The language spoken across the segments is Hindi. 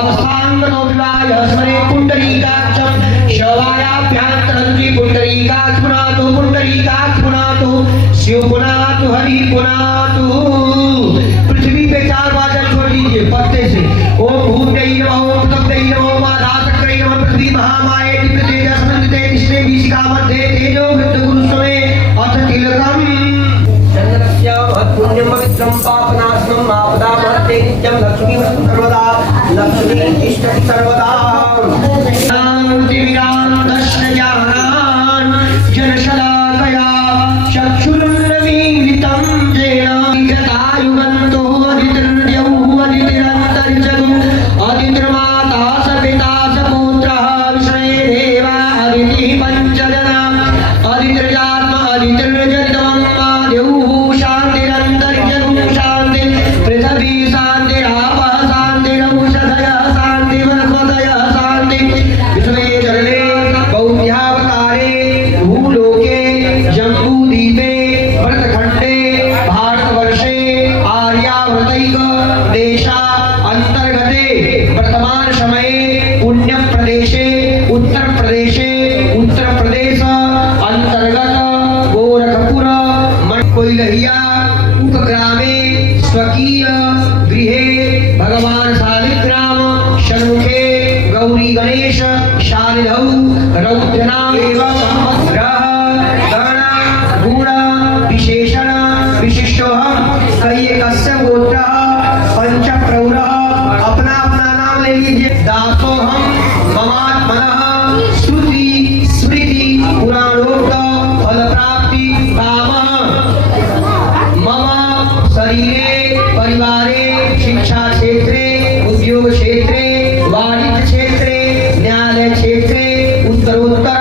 अवस्थांगनोविवाय स्मरे पुंडरीकाक्षं शवायाभ्यन्तरन्ति पुंडरीकाक्ष पुनातु पुंडरीकाक्ष पुनातु शिव पुनातु हरि पुनातु। पृथ्वी पे 4 बार जल छोड़ दीजिए पत्ते से। ओम भूतै नमः ओम तप्तै नमः ओम आधातक्रै नमः पृथ्वी महामाये दिव्य तेजस्मन्दिते विश्वे विशिखामध्ये तेजो वृत्त गुरुस्वमे अथ तिलकम् चन्द्रस्य महत्पुण्यं पवित्रं पापनाशनम् आपदामहत्ते नित्यं लक्ष्मी सर्वदा लक्ष्मी तिष्ठति सर्वदा। शान्तिविराम दर्शयानान् जनशलाकया चक्षुरुन्मीलितं येन जटायुगन्तो अदितिर्यौः अदितिरन्तर्जगम् अदितिर्माता स पिता स पुत्रः विष्णवे देवा अदितिः पञ्चजना अदितिर्यात्मा अदितिर्जनितमं देवः शान्तिरन्तर्जगम् शान्ति पृथिवी शान्तिरापः शान्तिरौषधयः शान्ति वनस्पतयः शान्ति विश्वे जले बौद्ध्यावतारे भूलोके जम्बूद्वीपे भरतखण्डे भारतवर्षे आर्यावर्तैक देशा अन्तर्गते वर्तमान समये पुण्यप्रदेशे उत्तरप्रदेशे उत्तरप्रदेश अंतर्गत गोरखपुर कोइलहिया उपग्रामे स्वकीय गृहे भगवान शालिग्राम षण्मुखे गौरी गणेश शालिनौ रौद्रनाम एवं संवत्सरः गण गुण विशेषण विशिष्टोऽहं कैयकस्य गोत्रः पंचप्रौरः। अपना अपना नाम ले लीजिए। दासोऽहं ममात्मनः श्रुति स्मृति पुराणोक्त फलप्राप्ति कामः मम शरीरे परिवारे शिक्षा क्षेत्रे उद्योग क्षेत्रे वाणिज्य क्षेत्रे न्यायालय क्षेत्रे उत्तरोत्तर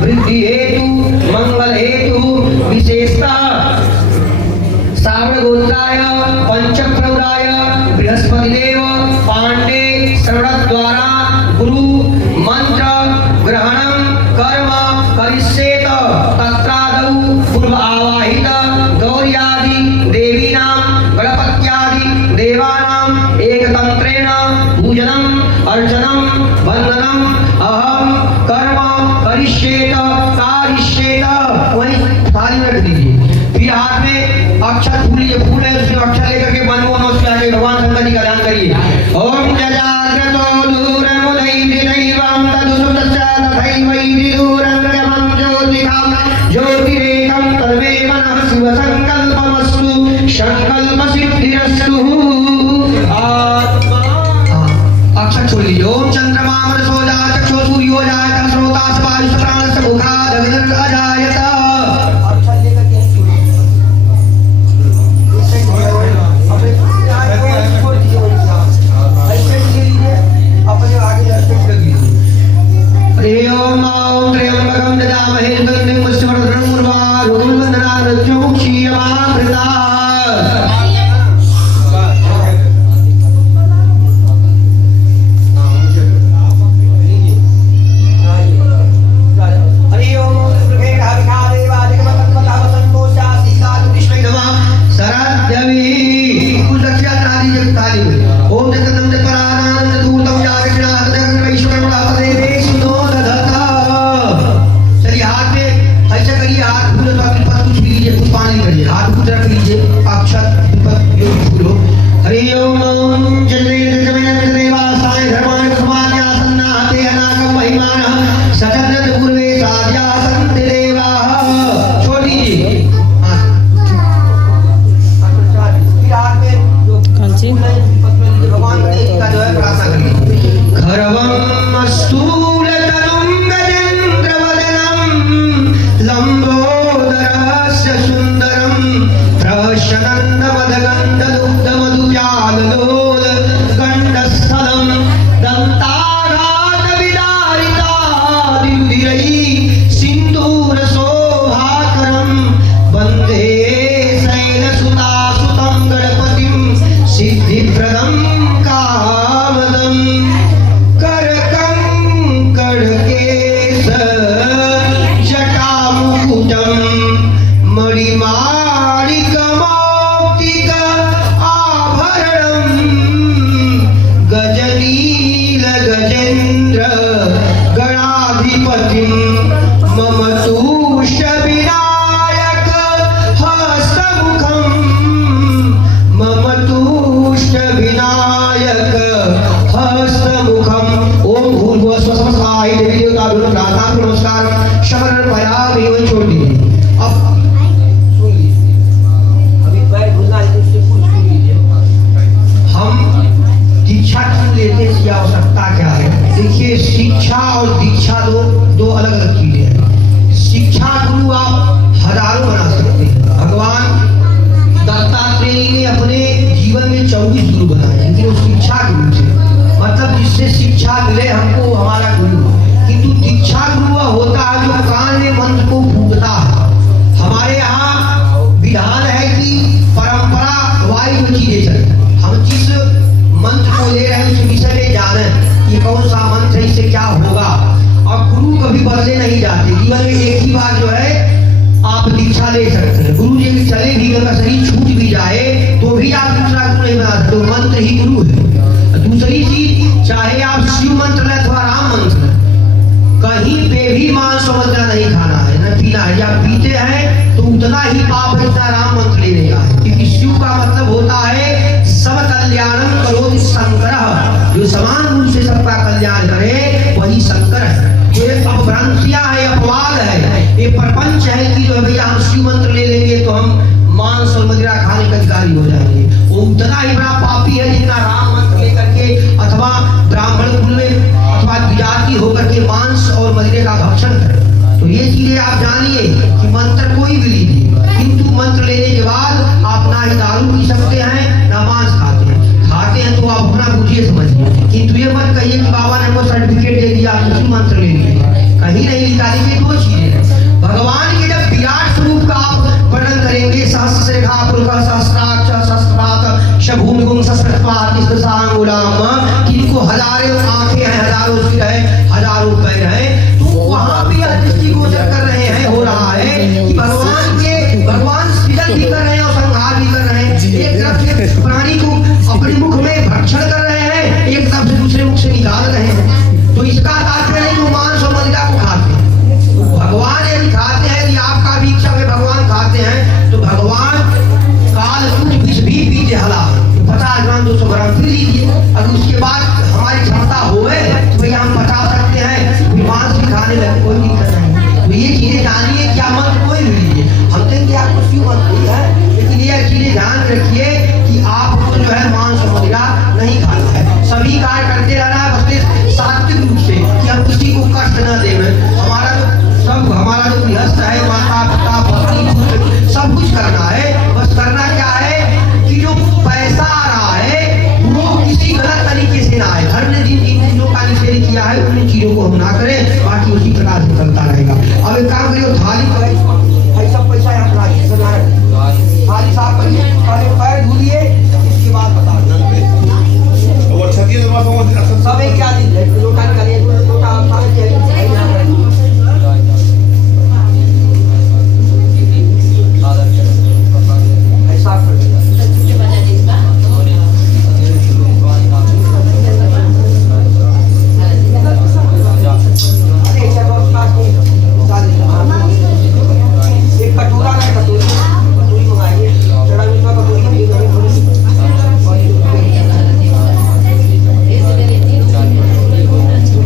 वृद्धि हेतु मंगल हेतु विशेषतः श्रावणगोत्राय पंचप्रौराय बृहस्पतिदेव पांडे श्रवणद्वारा गुरु मंत्र ग्रहणं कर्म करिष्येत तत्रादौ पूर्व आवाहित गौर्यादि देवीनां गणपत्यादि देवानां एकतंत्रेण पूजनम् अर्चनं वंदनम् अहं कर्म करिष्येत कारिष्येत। वही थाली में रख दीजिए। फिर हाथ में अक्षर फूल है उसमें अक्षर लेकर के बनवो नमस्कार आगे भगवान शंकर जी का ध्यान करिए। ओम जजाग्रतो दूरमुदैति दैवं तदुसुतस्य तथैवैति दूरंगमं ज्योतिषं ज्योतिरेकं तन्मे मनः शिव संकल्पमस्तु संकल्प सिद्धिरस्तु। अक्षर छोड़ लीजिए। ओम चंद्रमा मनसो जात चक्षु सूर्यो जात श्रोता वायु प्राणस्य मुखाद् अजायत। ओम त्र्यंबकं यजामहे सुगन्धिं पुष्टिवर्धनं उर्वारुकं वन्दनारज्ञो क्षीयमामृता। आवश्यकता क्या है। देखिए, शिक्षा और दीक्षा दो अलग अलग चीजें हैं। शिक्षा गुरु आप हजारों बना सकते हैं। भगवान दत्तात्रेय ने अपने जीवन में 24 गुरु बनाए, लेकिन वो शिक्षा गुरु थे, मतलब जिससे शिक्षा मिले हमको हमारा गुरु। किंतु दीक्षा गुरु वह होता है जो कान में मंत्र को फूंकता है। हमारे यहाँ विधान है कि परंपरा वाई चीजें चलती, हम जिस मंत्र को ले रहे हैं उस विषय में जाने कि कौन सा मंत्र है, इससे क्या होगा। और गुरु कभी बदले नहीं जाते, जीवन में एक ही बार जो है आप दीक्षा ले सकते हैं। गुरु जी चले भी, अगर शरीर छूट भी जाए तो भी आप दूसरा गुरु नहीं बना सकते, मंत्र ही गुरु है। दूसरी चीज, चाहे आप शिव मंत्र लें अथवा राम मंत्र, कहीं पे भी मांस मदिरा नहीं खाना है, न पीना है। या पीते हैं तो उतना ही पाप है जितना राम मंत्र लेने का है, क्योंकि शिव का मतलब होता है सब कल्याणम करोति शंकर, जो समान रूप से सबका कल्याण करे वही शंकर है। ये अपभ्रांतियां है, अपवाद है, ये प्रपंच है कि जो भैया हम शिव मंत्र ले लेंगे तो हम मांस और मदिरा खाने के अधिकारी हो जाएंगे। वो उतना ही बड़ा पापी है जितना राम मंत्र लेकर के अथवा ब्राह्मण कुल में अथवा विजाति होकर के मांस और मदिरे का भक्षण करे। तो ये चीजें आप जानिए कि मंत्र कोई भी लीजिए, किंतु मंत्र लेने के बाद आप ना ही दारू पी सकते हैं ना मांस खाते हैं तो आप अपना बुझिए समझिए। किंतु ये मत कहिए कि बाबा ने हमको सर्टिफिकेट दे दिया आप किसी मंत्र ले लीजिए, कहीं नहीं लिखा। देखिए, दो चीजें हैं। भगवान के जब विराट स्वरूप का आप वर्णन करेंगे, सहस्ररेखा पुलका सहस्राक्ष सहस्रपाद शभूमिगुं सहस्रपाद निस्सांगुलाम, किनको हजारों आंखें हैं, हजारों सिर है, हजारों पैर है, तो वहां भी यह दृष्टिगोचर कर रहे हैं, हो रहा है कि भगवान सृजन भी कर रहे हैं और संहार भी कर रहे हैं। एक तरफ से प्राणी को अपने मुख में भक्षण कर रहे हैं, एक तरफ से दूसरे मुख से निकाल रहे हैं। तो इसका तात्पर्य नहीं कि मांस और मदिरा को खाते हैं। भगवान यदि खाते हैं कि आपका भी इच्छा में भगवान खाते हैं तो भगवान काल कुछ विष भी पीते हला 50 ग्राम 200 ग्राम पी लीजिए। अगर उसके बाद हमारी क्षमता होए तो भैया हम बचा सकते हैं, मांस भी खाने लगे, कोई दिक्कत नहीं। तो ये चीजें जानिए, क्या मंत्र कोई भी लीजिए, हम देंगे आपको शिव मंत्र है, लेकिन ये चीजें ध्यान रखिए कि आपको जो है मांस और मदिरा नहीं खाना है। सभी कार्य करते रहना है, बस सात्विक रूप से कि हम किसी को कष्ट न दें। हमारा जो गृहस्थ है, माता पिता पत्नी सब कुछ करना है। बस करना क्या है कि जो पैसा आ रहा है वो किसी गलत तरीके से ना आए। धर्म ने जिन चीजों का निषेध किया है उन चीजों को हम ना करें, बाकी उसी प्रकार से चलता रहेगा। अब एक काम करिए, थाली सब पैसा यहाँ थाली साफ करिए, पैर धुलिए, इसके बाद बता सब एक क्या लोटा निकालिए, लोटा साफ कर एक कटोरा है, कटोरी मंगाइए, चढ़ा मिठा कटोरी थोड़ी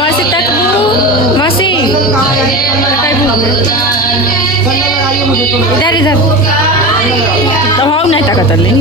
Masih takbu, masih. Dari dah. Tahu nak tak kata leh.